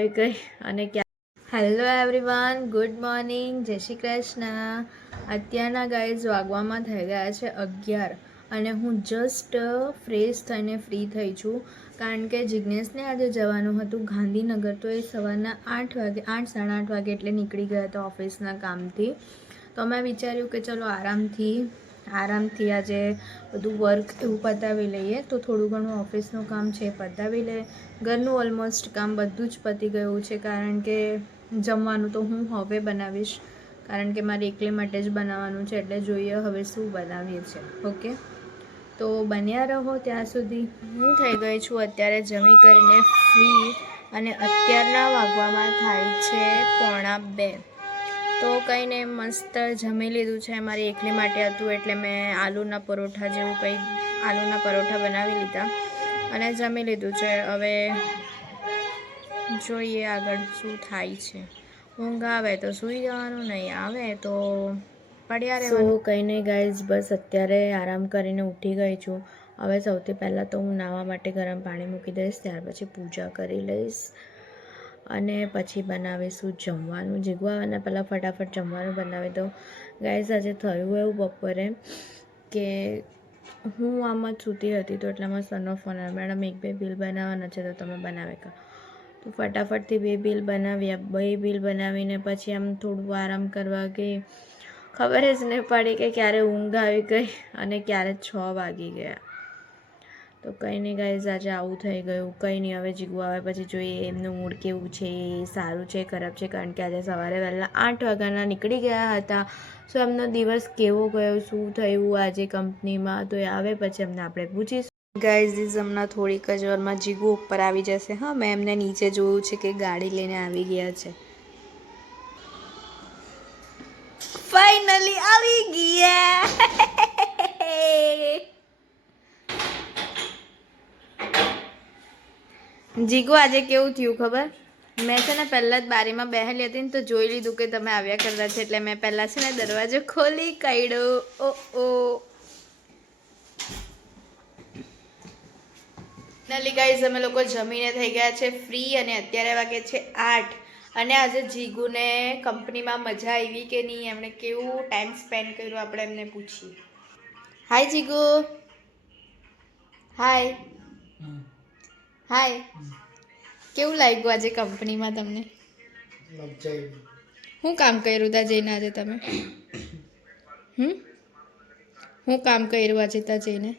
આવી ગઈ અને હેલો એવરીવન, ગુડ મોર્નિંગ, જય શ્રી કૃષ્ણ. અત્યારના ગાઈઝ વાગવામાં થઈ ગયા છે 11 અને હું જસ્ટ ફ્રેશ થઈને ફ્રી થઈ છું, કારણ કે જિજ્ઞેશને આજે જવાનું હતું ગાંધીનગર. તો એ સવારના 8 વાગે 8 સાડા 8 વાગે એટલે નીકળી ગયા હતા ઓફિસના કામથી. તો મેં વિચાર્યું કે ચલો આરામથી આજે બધું વર્ક એવું પતાવી લઈએ. તો થોડું ઘણું ઓફિસનું કામ છે પતાવી લે, ઘરનું ઓલમોસ્ટ કામ બધું જ પતી ગયું છે, કારણ કે જમવાનું તો હું હવે બનાવીશ, કારણ કે મારે એકલી માટે જ બનાવવાનું છે. એટલે જોઈએ હવે શું બનાવીએ છીએ. ઓકે, તો બન્યા રહો ત્યાં સુધી. હું થઈ ગઈ છું અત્યારે જમી કરીને ફ્રી, અને અત્યારના વાગવામાં થાય છે 1:45. તો કંઈ નહીં, મસ્ત જમી લીધું છે. મારી એકલી માટે હતું એટલે મેં આલુના પરોઠા બનાવી લીધા અને જમી લીધું છે. હવે જોઈએ આગળ શું થાય છે. ઊંઘ આવે તો સૂઈ જવાનું, નહીં આવે તો પડ્યા રહેવાનું. કંઈ નહીં ગાઈઝ, બસ અત્યારે આરામ કરીને ઉઠી ગઈ છું. હવે સૌથી પહેલાં તો હું નાહવા માટે ગરમ પાણી મૂકી દઈશ, ત્યાર પછી પૂજા કરી લઈશ અને પછી બનાવીશું જમવાનું. જીગવાના પહેલાં ફટાફટ જમવાનું બનાવી દઉં. ગાઈઝ આજે થયું એવું બપોરે કે હું આમાં જ સૂતી હતી, તો એટલામાં સરનો ફોન આવ્યો, મેડમ 1-2 બિલ બનાવવાના છે તો તમે બનાવે કા. તો ફટાફટથી 2 બિલ બનાવીને પછી આમ થોડું આરામ કરવા ગઈ. ખબર જ નહીં પડી કે ક્યારે ઊંઘ આવી ગઈ અને ક્યારે 6 વાગી ગયા. તો કંઈ નહીં ગાઈઝ, આજે આવું થઈ ગયું. કંઈ નહીં, હવે જીગુ આવે પછી જોઈએ એમનું મૂડ કેવું છે, સારું છે ખરાબ છે, કારણ કે આજે સવારે વહેલા 8 વાગ્યાના નીકળી ગયા હતા. સો એમનો દિવસ કેવો ગયો, શું થયું આજે કંપનીમાં, તો એ આવે પછી એમને આપણે પૂછીશું. ગાઈઝ હમણાં થોડીક જ વારમાં જીગુ ઉપર આવી જશે. હા, મેં એમને નીચે જોયું છે કે ગાડી લઈને આવી ગયા છે. ફાઇનલી આવી ગયા. જીગુ આજે કેવું થયું ખબર? મેં છે ને પહેલાં જ બારીમાં બેહેલી હતી ને તો જોઈ લીધું કે તમે આવ્યા કરતા છે, એટલે મેં પહેલાં છે ને દરવાજો ખોલી કાઢ્યો. ફાઇનલી ગાઈઝ અમે લોકો જમીને થઈ ગયા છે ફ્રી, અને અત્યારે વાગે છે 8. અને આજે જીગુને કંપનીમાં મજા આવી કે નહીં, એમણે કેવું ટાઈમ સ્પેન્ડ કર્યું, આપણે એમને પૂછીએ. હાય જીગુ. હાય. કેવું લાગ્યું આજે કંપનીમાં તમને? શું કામ કર્યું તા જઈને આજે તમે? શું કામ કર્યું આજે તા જઈને?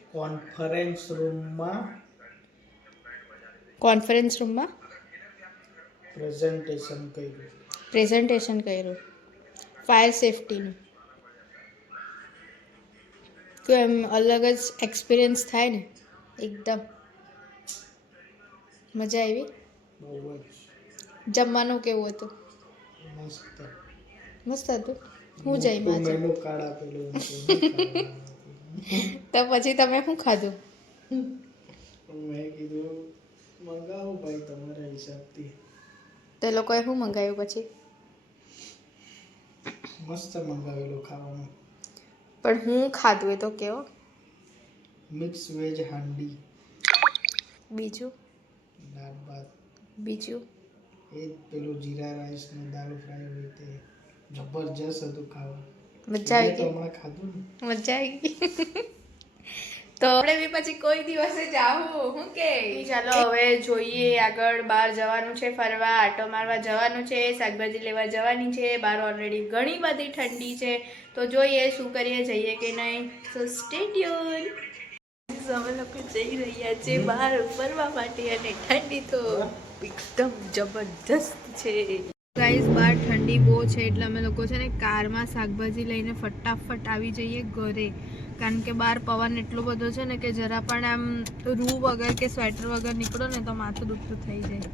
કોન્ફરન્સ રૂમમાં પ્રેઝન્ટેશન કર્યું ફાયર સેફટીનું. તો એમ અલગ જ એક્સપિરિયન્સ થાય ને એકદમ. મજા આવી? જમવાનું કેવું હતું? મસ્ત હતું. હું જમ્યા આજે? તો પછી તમે શું ખાધું? તો એ લોકોએ શું મંગાવ્યું પછી? મસ્ત મંગાવેલું ખાવાનું. પણ હું ખાધું એ તો કેવો? મિક્સ વેજ હાંડી. બીજું? દાળ ભાત. બીજું? એ પેલું જીરા રાઈસ ને દાળ ફ્રાય હોય તે જબરજસ્ત હતું ખાવા. મજા આવી ગઈ? હમણાં ખાધું ને, મજા આવી ગઈ. તો આપણે બી પછી કોઈ દિવસે જાવું. હું કે ચાલો હવે જોઈએ આગળ. બહાર જવાનું છે, ફરવા આટો મારવા જવાનું છે, શાકભાજી લેવા જવાની છે. બહાર ઓલરેડી ઘણી બધી ઠંડી છે, તો જોઈએ શું કરીએ, જઈએ કે નહીં. સો સ્ટે ટ્યુન. અમે લોકો જઈ રહ્યા છે બહાર ફરવા માટે, અને ઠંડી તો એકદમ જબરજસ્ત છે. ગાઈઝ બહાર ઠંડી બહુ છે, એટલે અમે લોકો છે ને કારમાં શાકભાજી લઈને ફટાફટ આવી જઈએ ઘરે, કારણ કે બહાર પવન એટલો બધો છે ને કે જરા પણ આમ રૂ વગર કે સ્વેટર વગર નીકળો ને તો માથું દુખતું થઈ જાય.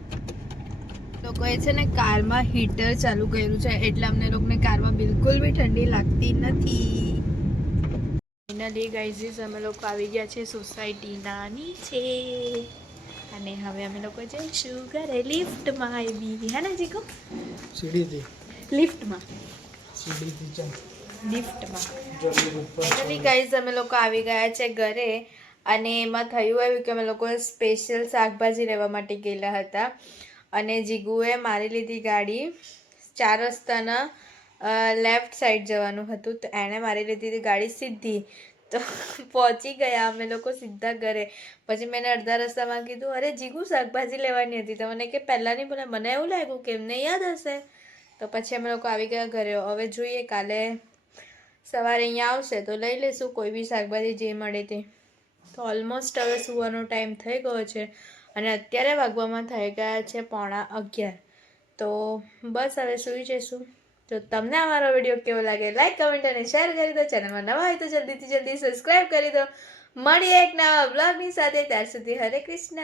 લોકોએ છે ને કારમાં હીટર ચાલુ કર્યું છે, એટલે અમને લોકોને કારમાં બિલકુલ બી ઠંડી લાગતી નથી. ફાઇનલી ગાઈઝ અમે લોકો આવી ગયા છે સોસાયટીના નીચે, અને હવે અમે લોકો જઈશું ઘરે. લિફ્ટમાં આવી હે ને જીકો? સીડીથી લિફ્ટમાં લિફ્ટમાં ફાઇનલી ગાઈઝ અમે લોકો આવી ગયા છે ઘરે, અને એમાં થયું એવું કે અમે લોકો સ્પેશિયલ શાકભાજી લેવા માટે ગયેલા હતા. અને જીગુએ મારી લીધી ગાડી 4 રસ્તાના લેફ્ટ સાઈડ જવાનું હતું તો એણે મારી લીધી હતી ગાડી સીધી તો પહોંચી ગયા અમે લોકો સીધા ઘરે. પછી મેં અડધા રસ્તામાં કીધું અરે જીગુ શાકભાજી લેવાની હતી તો મને કે પહેલાં નહીં બોલે. મને એવું લાગ્યું કે એમને યાદ હશે તો પછી અમે લોકો આવી ગયા ઘરે. હવે જોઈએ કાલે સવારે અહીંયા આવશે તો લઈ લઈશું કોઈ બી શાકભાજી જે મળે તે. તો ઓલમોસ્ટ હવે સૂવાનો ટાઈમ થઈ ગયો છે અને અત્યારે વાગવામાં થઈ ગયા છે 11:15. તો બસ હવે સૂઈ જઈશું. તો તમને અમારો વિડીયો કેવો લાગે લાઈક કમેન્ટ અને શેર કરી દો. ચેનલમાં નવા હોય તો જલ્દીથી જલ્દી સબસ્ક્રાઈબ કરી દો. મળીએ એક નવા બ્લોગની સાથે. ત્યાર સુધી હરે કૃષ્ણ.